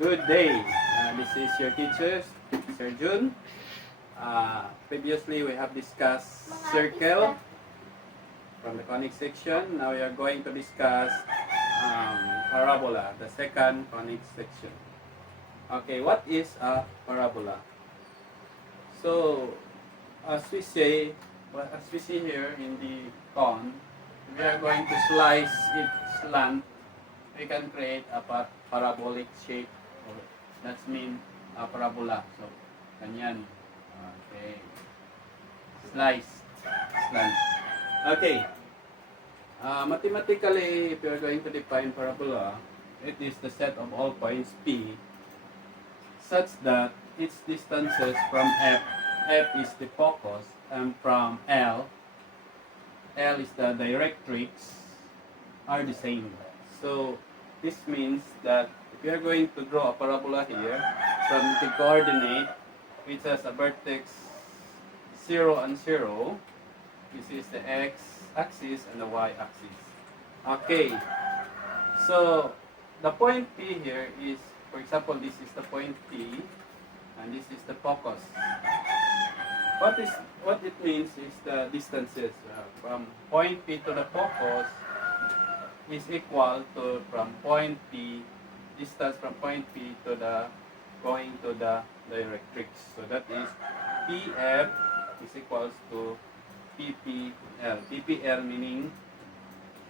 Good day. This is your teacher, Sir Jun. Previously, we have discussed circle from the conic section. Now we are going to discuss parabola, the second conic section. Okay, what is a parabola? So, as we see here in the cone, we are going to slice its slant. We can create a parabolic shape. That means a parabola. So, ganyan. Okay. Slice. Slant. Okay. Mathematically, if you are going to define parabola, it is the set of all points P such that its distances from F is the focus, and from L is the directrix, are the same. So, this means that if you are going to draw a parabola here from the coordinate which has a vertex 0 and 0, this is the x-axis and the y-axis. Okay, so the point P here is, for example, this is the point P and this is the focus. What it means is the distances from point P to the focus is equal to from point P, distance from point P to the going to the directrix. So that is PF is equals to PPL. PPL meaning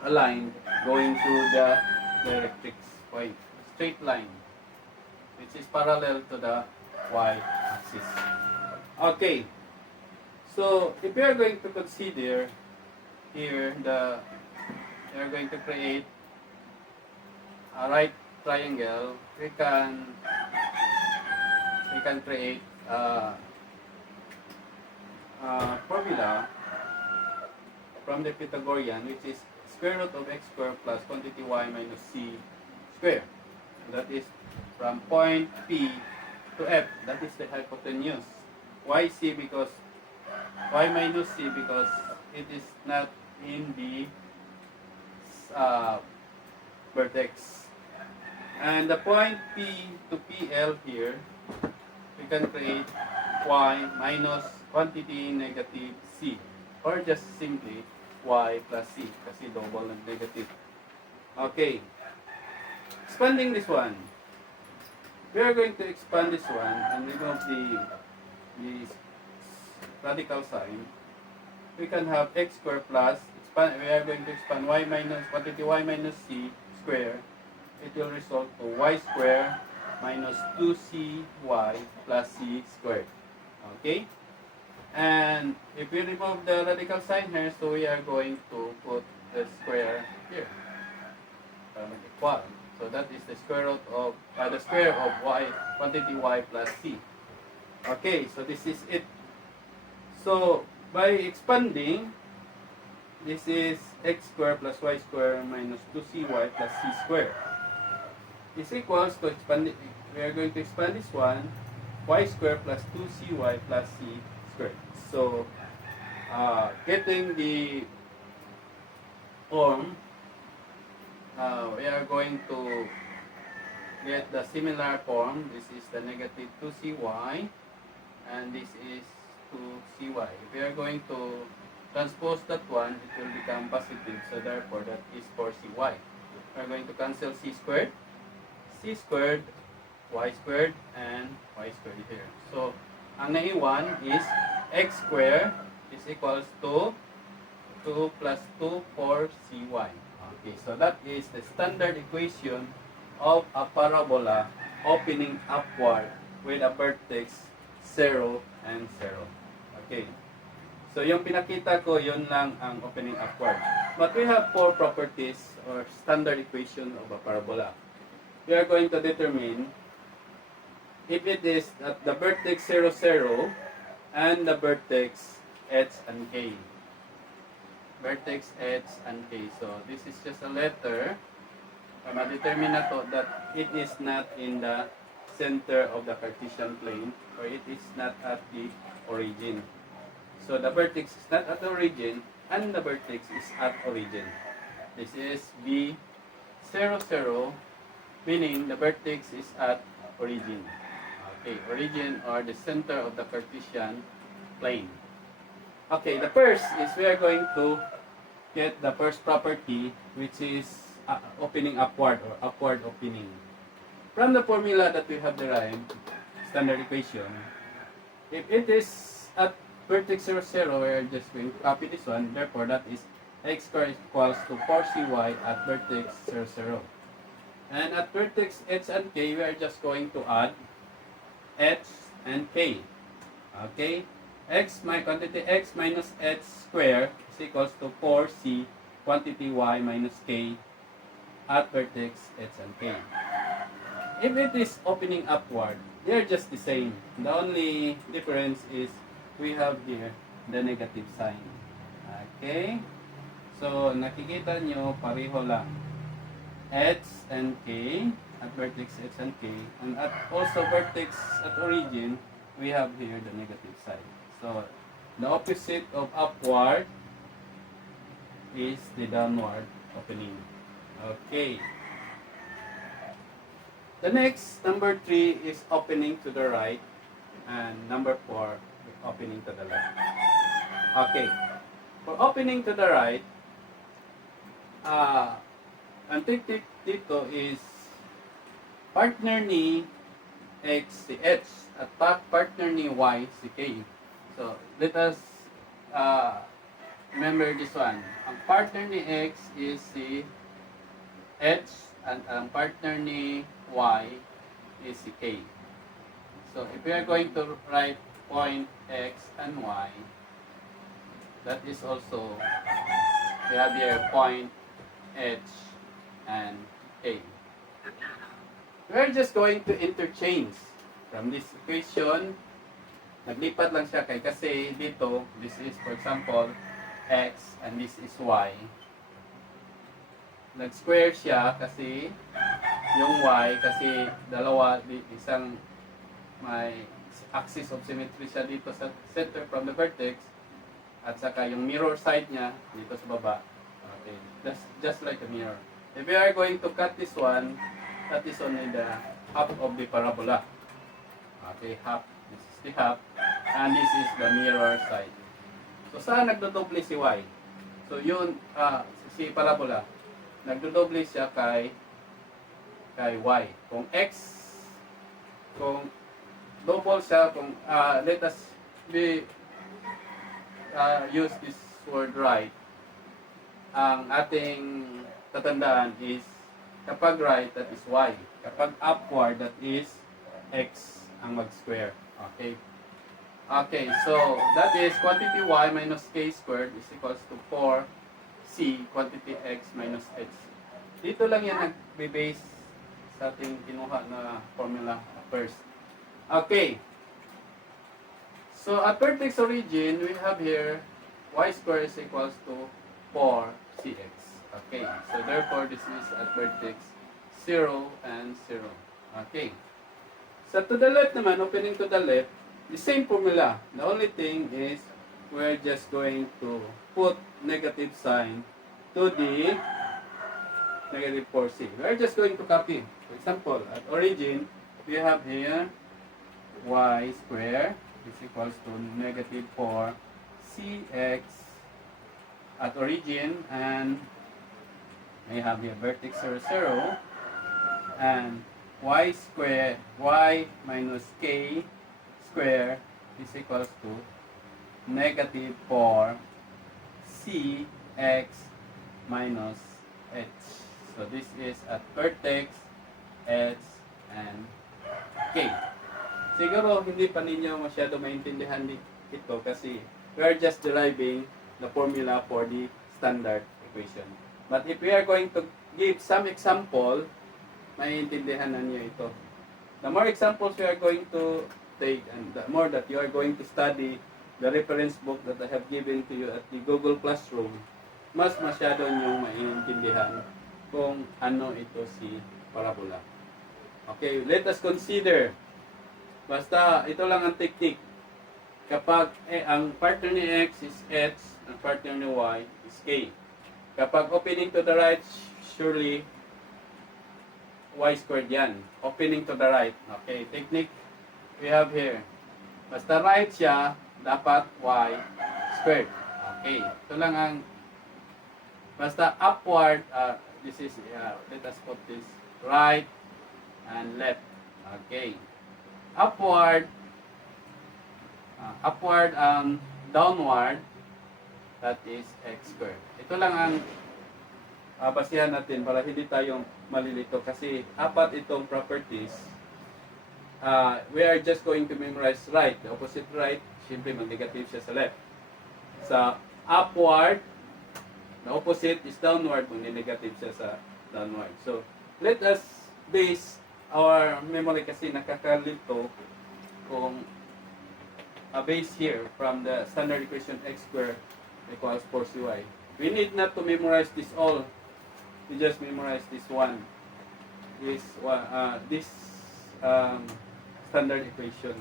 a line going to the directrix point, straight line, which is parallel to the y-axis. Okay, so if we are going to consider here we are going to create a right triangle, we can create a formula from the Pythagorean, which is square root of x squared plus quantity y minus c squared. That is from point P to F. That is the hypotenuse. Y minus c because it is not in the vertex. And the point P to PL here, we can create y minus quantity negative c, or just simply y plus c kasi double and negative. Okay, expanding this one, we are going to expand this one and remove the radical sign. We can have x squared plus, we are going to expand y minus quantity y minus c square. It will result to y squared minus 2cy plus c squared. Okay? And if we remove the radical sign here, so we are going to put the square here. Equal. So that is the square root of the square of y quantity y plus c. Okay, so this is it. So by expanding, this is x squared plus y squared minus 2cy plus c squared is equals to expand. We are going to expand this one, y squared plus 2cy plus c squared. So getting the form, we are going to get the similar form. This is the negative 2cy and this is 2cy. If we are going to transpose that one, it will become positive. So therefore, that is 4cy. We are going to cancel c squared, y squared, and y squared here. So, ang naiwan is x squared is equals to 2 plus 2, 4cy. Okay, so that is the standard equation of a parabola opening upward with a vertex 0 and 0. Okay. So, yung pinakita ko, yun lang ang opening upward. But we have 4 properties or standard equation of a parabola. We are going to determine if it is at the vertex 0, 0 and the vertex h and k. Vertex h and k. So, this is just a letter. Ma-determine na to that it is not in the center of the Cartesian plane or it is not at the origin. So the vertex is not at the origin and the vertex is at origin. This is V0, 0, meaning the vertex is at origin. Okay, origin or the center of the Cartesian plane. Okay, the first is we are going to get the first property, which is opening upward or upward opening. From the formula that we have derived, standard equation, if it is at vertex 0, 0, we are just going to copy this one. Therefore, that is x squared equals to 4cy at vertex 0, 0. And at vertex h and k, we are just going to add h and k. Okay? Quantity x minus h squared is equals to 4c quantity y minus k at vertex h and k. If it is opening upward, they are just the same. The only difference is we have here the negative sign. Okay? So, nakikita nyo, pareho lang. H and K at vertex H and K. And at also vertex at origin, we have here the negative sign. So, the opposite of upward is the downward opening. Okay. The next, number 3, is opening to the right. And number 4, opening to the left. Okay. For opening to the right, ang technique dito is partner ni x si h at partner ni y si k. So, let us remember this one. Ang partner ni x is si h and ang partner ni y is si k. So, if we are going to write point x and y, that is also, we have here point h and k. We're just going to interchange from this equation. Naglipat lang siya kasi dito, this is for example x and this is y. Nag-square siya kasi yung y, kasi dalawa, isang may axis of symmetry siya dito sa center from the vertex at saka yung mirror side niya dito sa baba. Okay, just like a mirror. If we are going to cut this one, that is only the half of the parabola. Okay, half. This is the half. And this is the mirror side. So, saan nagdodoble si y? So, yun, si parabola, nagdodoble siya kay y. Kung x, kung double siya, kung, let us use this word right. Ang ating tatandaan is kapag right, that is y. Kapag upward, that is x ang mag-square. Okay. Okay, so that is quantity y minus k squared is equals to 4c quantity x minus h. Dito lang yan nagbe-base sa ating kinuha na formula first. Okay. So at vertex origin, we have here y squared is equals to 4cx. Okay, so therefore this is at vertex 0 and 0. Okay. So to the left naman, opening to the left, the same formula. The only thing is we're just going to put negative sign to the negative 4c. We're just going to copy. For example, at origin, we have here y squared is equals to negative 4cx at origin, and we have here vertex 0, 0, and y squared, y minus k squared is equals to negative 4cx minus h. So this is at vertex h and k. Siguro hindi pa ninyo masyado maintindihan ito kasi we are just deriving the formula for the standard equation. But if we are going to give some example, maiintindihan na niyo ito. The more examples we are going to take and the more that you are going to study the reference book that I have given to you at the Google Classroom, mas masyado niyong maiintindihan kung ano ito si parabola. Okay, let us consider. Basta ito lang ang technique. Kapag ang partner ni x is h, ang partner ni y is k. Kapag opening to the right, surely y squared yan. Opening to the right. Okay, technique we have here. Basta right siya, dapat y squared. Okay, ito lang ang basta upward, this is, let us put this right and left. Okay, upward, downward, that is x squared. Ito lang ang basihan natin para hindi tayong malilito kasi apat itong properties. We are just going to memorize right. The opposite right, siyempre mag-negative siya sa left. Sa upward, the opposite is downward, mag-negative siya sa downward. So, let us base our memory kasi nakakalito kung base here from the standard equation x squared equals 4cy. We need not to memorize this all. We just memorize this one. This standard equation.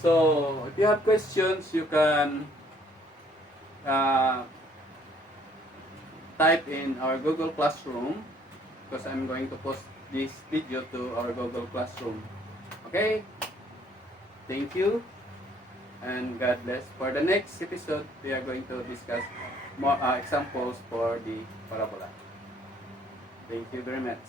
So, if you have questions, you can type in our Google Classroom because I'm going to post this video to our Google Classroom. Okay? Thank you and God bless. For the next episode, we are going to discuss more examples for the parabola. Thank you very much.